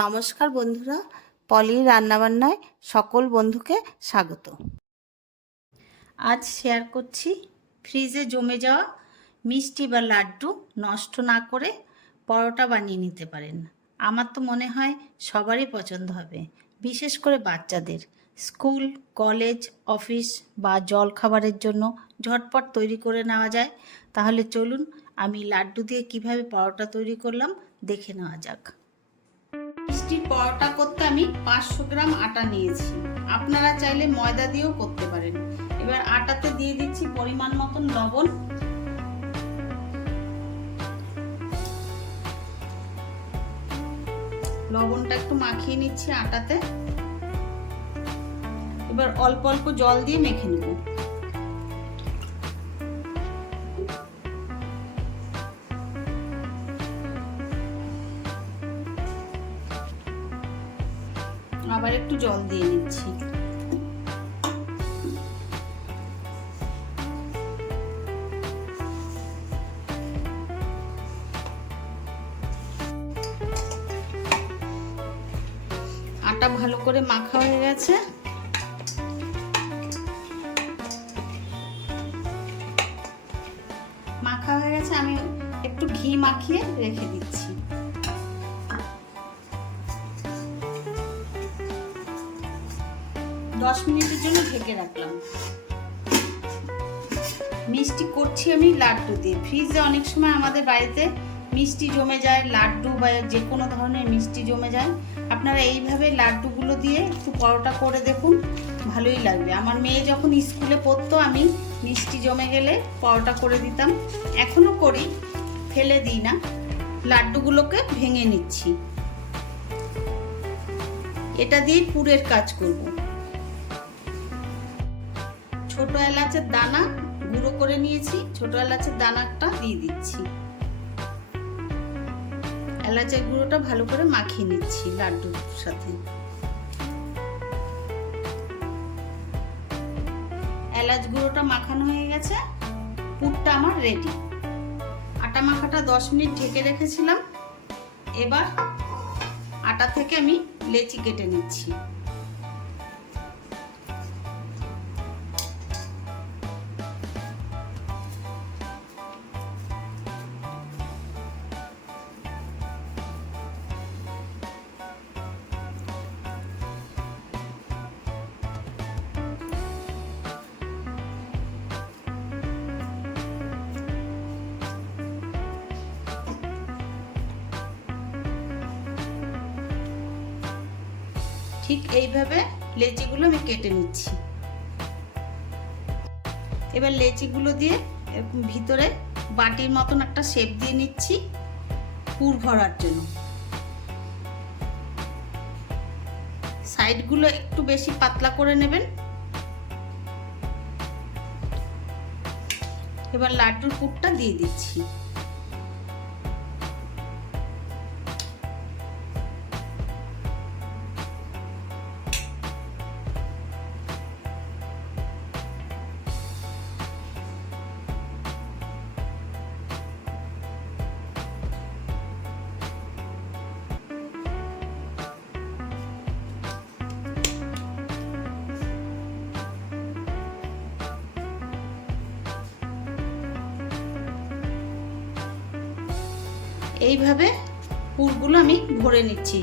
নমস্কার বন্ধুরা, পলির রান্নাবান্নায় সকল বন্ধুকে স্বাগত। আজ শেয়ার করছি ফ্রিজে জমে যাওয়া মিষ্টি বা লাড্ডু নষ্ট না করে পরোটা বানিয়ে নিতে পারেন। আমার তো মনে হয় সবারই পছন্দ হবে, বিশেষ করে বাচ্চাদের। স্কুল, কলেজ, অফিস বা জল খাবারের জন্য ঝটপট তৈরি করে নেওয়া যায়। তাহলে চলুন আমি লাড্ডু দিয়ে কিভাবে পরোটা তৈরি করলাম দেখে নেওয়া যাক। মিষ্টির পরোটা করতে আমি 500 গ্রাম আটা নিয়েছি। আপনারা চাইলে ময়দা দিয়েও করতে পারেন। এবার আটাতে দিয়ে দিচ্ছি পরিমাণ মতন লবণ, লবণটা একটু মাখিয়ে নিচ্ছি আটাতে। এবার অল্প অল্প জল দিয়ে মেখে নেব। আবার একটু জল দিয়ে নিচ্ছি। আটা ভালো করে মাখা হয়ে গেছে। আমি একটু ঘি মাখিয়ে রেখে দিচ্ছি। দশ মিনিটের জন্য ঢেকে রাখলাম। মিষ্টি করছি আমি লাড্ডু দিয়ে। ফ্রিজে অনেক সময় আমাদের বাড়িতে মিষ্টি জমে যায়, লাড্ডু বা যে কোনো ধরনের মিষ্টি জমে যায়। আপনারা এইভাবে লাড্ডুগুলো দিয়ে একটু পরোটা করে দেখুন, ভালোই লাগবে। আমার মেয়ে যখন স্কুলে পড়তো আমি মিষ্টি জমে গেলে পরোটা করে দিতাম, এখনও করি, ফেলে দিই না। লাড্ডুগুলোকে ভেঙে নিচ্ছি। এটা দিয়ে পুরের কাজ করব। ছোট এলাচের দানা গুঁড়ো করে নিয়েছি, ছোট এলাচের দানাটা দিয়ে দিচ্ছি। এলাচের গুঁড়োটা ভালো করে মাখিয়ে নিচ্ছি লাড্ডুর সাথে। এলাচ গুঁড়োটা মাখানো হয়ে গেছে, পুরটা আমার রেডি। আটা মাখাটা 10 মিনিট ঢেকে রেখেছিলাম। এবার আটা থেকে আমি লেচি কেটে নিচ্ছি। ঠিক এইভাবে লেচিগুলো আমি কেটে নিচ্ছি। এবার লেচিগুলো দিয়ে এরকম ভিতরে বাটির মতন একটা শেপ দিয়ে নিচ্ছি পুর ভরার জন্য। সাইডগুলো একটু বেশি পাতলা করে নেবেন। এবার লাড্ডুর পুরটা দিয়ে দিচ্ছি। এইভাবে পুরগুলো আমি ভরে নিচ্ছি।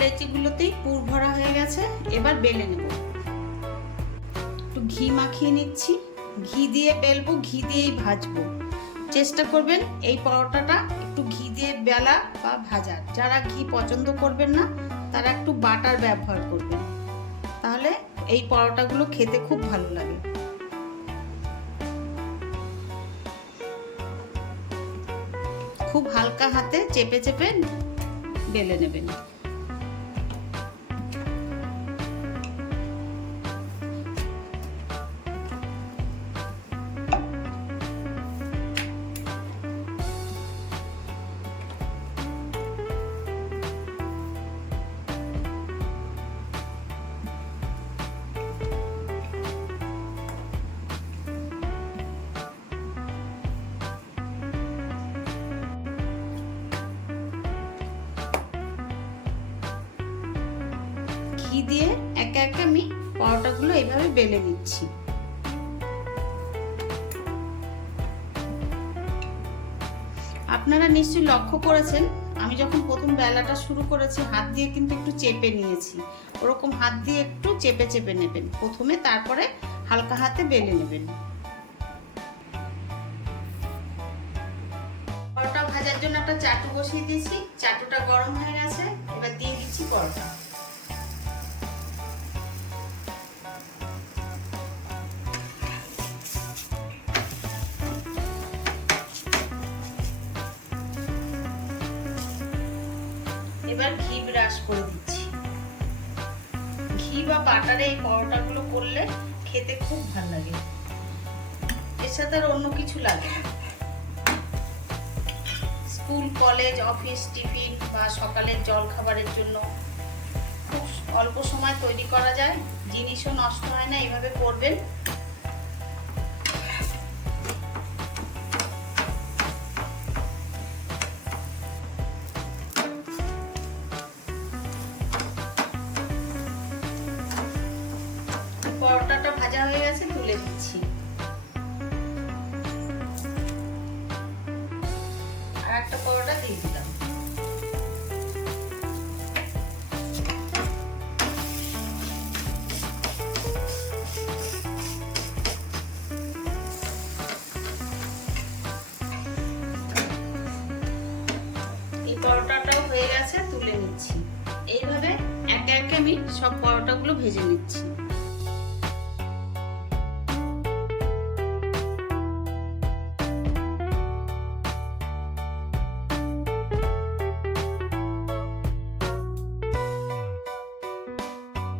লেচিগুলোতেই পুর ভরা হয়ে গেছে। এবার বেলে নেব। একটু ঘি মাখিয়ে নিচ্ছি। ঘি দিয়ে বেলবো, ঘি দিয়েই ভাজবো। চেষ্টা করবেন এই পরোটাটা একটু ঘি দিয়ে বেলা বা ভাজার। যারা ঘি পছন্দ করবেন না তারা একটু বাটার ব্যবহার করবেন, তাহলে এই পরোটাগুলো খেতে খুব ভালো লাগে। খুব হালকা হাতে চেপে চেপে বেলে নেবেন। দিয়ে একে একে আমি পরোটাগুলো এইভাবে বেলে নিচ্ছি। আপনারা নিশ্চয়ই লক্ষ্য করেছেন, আমি যখন প্রথম বেলাটা শুরু করেছি হাত দিয়ে কিন্তু একটু চেপে নিয়েছি। ওরকম হাত দিয়ে একটু চেপে চেপে নেবেন প্রথমে, তারপরে হালকা হাতে বেলে নেবেন। পরোটা ভাজার জন্য একটা চাটু বসিয়ে দিয়েছি, চাটুটা গরম হয়ে গেছে, এবার দিয়ে দিচ্ছি পরোটা। এবার ঘি ব্রাশ করে দিচ্ছি। ঘি বা বাটারে এই পরোটাগুলো করলে খেতে খুব ভালো লাগে, এর সাথে আর অন্য কিছু লাগে না। স্কুল, কলেজ, অফিস টিফিন বা সকালের জল খাবারের জন্য খুব অল্প সময় তৈরি করা যায়, জিনিসও নষ্ট হয় না। এইভাবে করবেন। পরোটাটা ভাজা হয়ে গেছে, তুলে দিচ্ছি। আর একটা পরোটা দিয়ে দিলাম। এই পরোটাটাও হয়ে গেছে, তুলে নিচ্ছি। এইভাবে একে একে আমি সব পরোটাগুলো ভেজে নিচ্ছি।